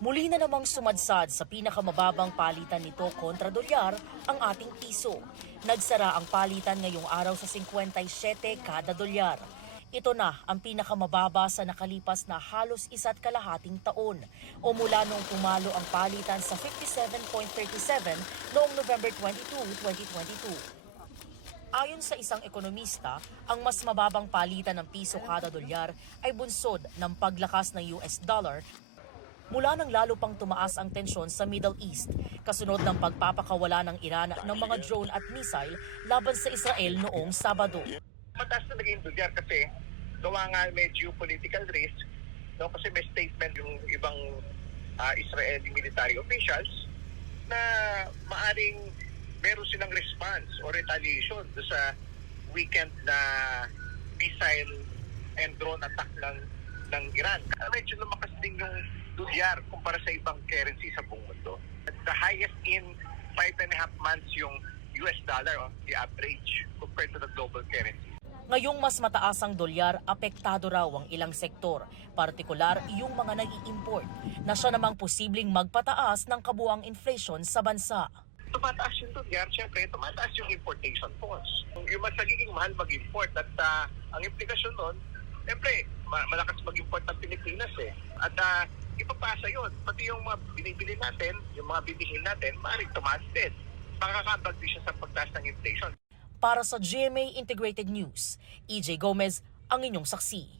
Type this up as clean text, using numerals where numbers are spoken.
Muli na namang sumadsad sa pinakamababang palitan nito kontra dolyar ang ating piso. Nagsara ang palitan ngayong araw sa 57 kada dolyar. Ito na ang pinakamababa sa nakalipas na halos 1.5 taon o mula nung pumalo ang palitan sa 57.37 noong November 22, 2022. Ayon sa isang ekonomista, ang mas mababang palitan ng piso kada dolyar ay bunsod ng paglakas ng US dollar mula nang lalo pang tumaas ang tensyon sa Middle East, kasunod ng pagpapakawala ng Iran ng mga drone at missile laban sa Israel noong Sabado. Mataas na naging dolyar kasi gawa nga may geopolitical risk, no? Kasi may statement yung ibang Israeli military officials na maaring meron silang response o retaliation do sa weekend na missile and drone attack ng Iran. Medyo lumakas din yung dolyar kumpara sa ibang currency sa buong mundo. The highest in 5.5 months yung US dollar, the average compared to the global currency. Ngayong mas mataas ang dolyar, apektado raw ang ilang sektor, partikular yung mga nag-i-import, na siya namang posibleng magpataas ng kabuang inflation sa bansa. Tumataas yung dolyar, syempre tumataas yung importation costs. Yung mas nagiging mahal mag-import at ang implikasyon nun, syempre malakas mag-import ng Pilipinas At ipapasa yun. Pati yung mga binibili natin, yung mga bibilihin natin, maaaring tumaas din. Makakabag din siya sa pagtaas ng inflation. Para sa GMA Integrated News, EJ Gomez ang inyong saksi.